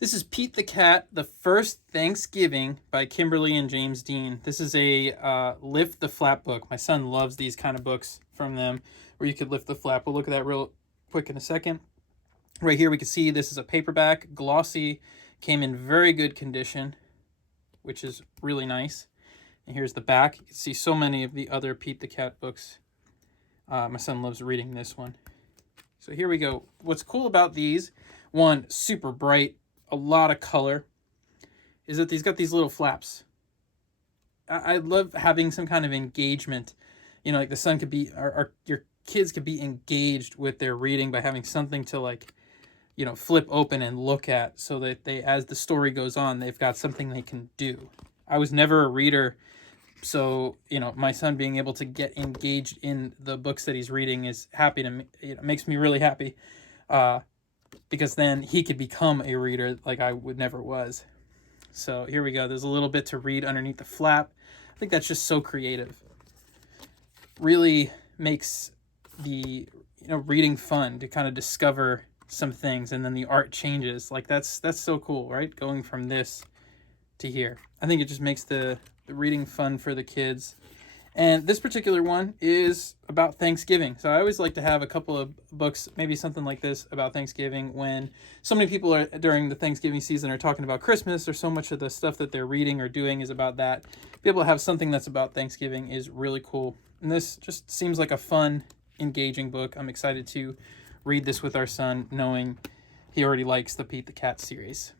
This is Pete the Cat, The First Thanksgiving by Kimberly and James Dean. This is a lift the flap book. My son loves these kind of books from them where you could lift the flap. We'll look at that real quick in a second. Right here we can see this is a paperback, glossy, came in very good condition, which is really nice. And here's the back. You can see so many of the other Pete the Cat books. My son loves reading this one. So here we go. What's cool about these, one, super bright, a lot of color, is that these got these little flaps. I love having some kind of engagement. You know, like the son could be, or your kids could be engaged with their reading by having something to, like, you know, flip open and look at, so that they, as the story goes on, they've got something they can do. I was never a reader, so, you know, my son being able to get engaged in the books that he's reading is happy to me. It makes me really happy. Because then he could become a reader like I would never was. So here we go. There's a little bit to read underneath the flap. I think that's just so creative. Really makes the reading fun to kind of discover some things, and then the art changes. Like that's so cool, right? Going from this to here. I think it just makes the reading fun for the kids. And this particular one is about Thanksgiving. So I always like to have a couple of books, maybe something like this about Thanksgiving, when so many people are during the Thanksgiving season are talking about Christmas, or so much of the stuff that they're reading or doing is about that. Be able to have something that's about Thanksgiving is really cool. And this just seems like a fun, engaging book. I'm excited to read this with our son, knowing he already likes the Pete the Cat series.